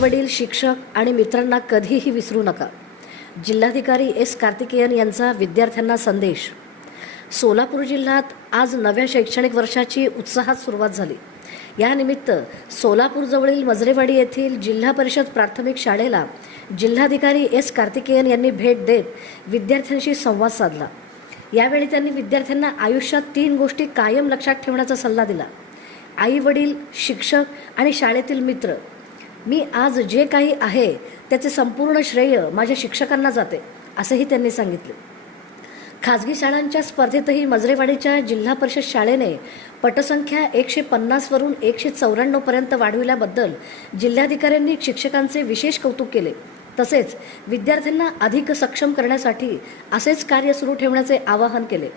वडील, शिक्षक आणि मित्रांना कधीही विसरू नका. जिल्हाधिकारी एस कार्तिकेयन यांचा विद्यार्थ्यांना संदेश. सोलापूर जिल्ह्यात आज नव्या शैक्षणिक वर्षाची उत्साहात सुरुवात झाली. यानिमित्त सोलापूरजवळील मजरेवाडी येथील जिल्हा परिषद प्राथमिक शाळेला जिल्हाधिकारी एस कार्तिकेयन यांनी भेट देत विद्यार्थ्यांशी संवाद साधला. यावेळी त्यांनी विद्यार्थ्यांना आयुष्यात 3 गोष्टी कायम लक्षात ठेवण्याचा सल्ला दिला. आई वडील, शिक्षक आणि शाळेतील मित्र. मी आज जे काही आहे त्याचे संपूर्ण श्रेय माझ्या शिक्षकांना जाते, असेही त्यांनी सांगितले. खाजगी शाळांच्या स्पर्धेतही मजरेवाडीच्या जिल्हा परिषद शाळेने पटसंख्या 150 वरून 194 पर्यंत वाढविल्याबद्दल जिल्हाधिकाऱ्यांनी शिक्षकांचे विशेष कौतुक केले. तसेच विद्यार्थ्यांना अधिक सक्षम करण्यासाठी असेच कार्य सुरू ठेवण्याचे आवाहन केले.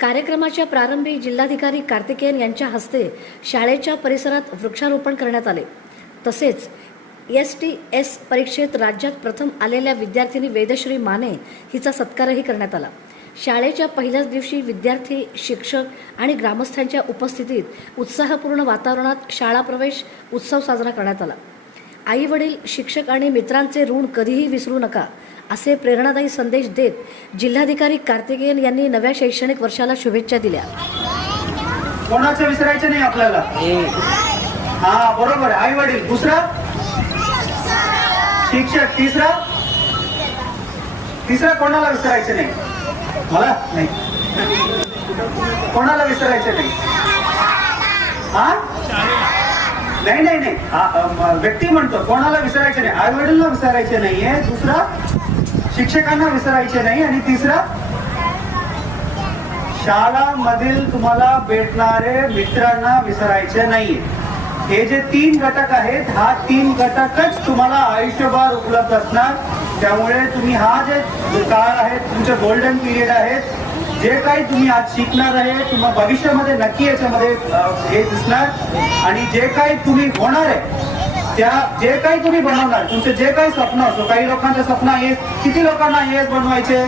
कार्यक्रमाच्या प्रारंभी जिल्हाधिकारी कार्तिकेयन यांच्या हस्ते शाळेच्या परिसरात वृक्षारोपण करण्यात आले. तसेच STS परीक्षेत राज्यात प्रथम आलेल्या विद्यार्थिनी वेदश्री माने हिचा सत्कारही करण्यात आला. शाळेच्या पहिल्याच दिवशी विद्यार्थी, शिक्षक आणि ग्रामस्थांच्या उपस्थितीत उत्साहपूर्ण वातावरणात शाळा प्रवेश उत्सव साजरा करण्यात आला. आई वडील, शिक्षक आणि मित्रांचे ऋण कधीही विसरू नका, असे प्रेरणादायी संदेश देत जिल्हाधिकारी कार्तिकेयन यांनी नव्या शैक्षणिक वर्षाला शुभेच्छा दिल्या. कोणाचं विसरायचं नाही आपल्याला. हा, बरोबर. आई वडील. दुसरा शिक्षक. तिसरा कोणाला विसरायचं नाही. मला नाही. कोणाला विसरायचं नाही. हा, नाही. व्यक्ती म्हणतो कोणाला विसरायचे नाही. आई वडिलांना विसरायचे नाहीये. दुसरा शिक्षकांना विसरायचे नाही. आणि तिसरा शाळामधील तुम्हाला भेटणारे मित्रांना विसरायचे नाहीये. हे जे 3 घटक आहेत, हा 3 घटकच तुम्हाला आयुष्यभर उपलब्ध असणार. त्यामुळे तुम्ही हा जे काळ आहे, तुमचे गोल्डन पिरियड आहेत, जे काही तुम्ही आज शिकणार आहे, तुम्हाला भविष्यामध्ये नक्की याच्यामध्ये हे दिसणार. आणि जे काही तुम्ही होणार आहे, त्या जे काही तुम्ही बनवणार, तुमचे जे काही स्वप्न असो, काही लोकांचं स्वप्न आहे, किती लोकांना IAS बनवायचे,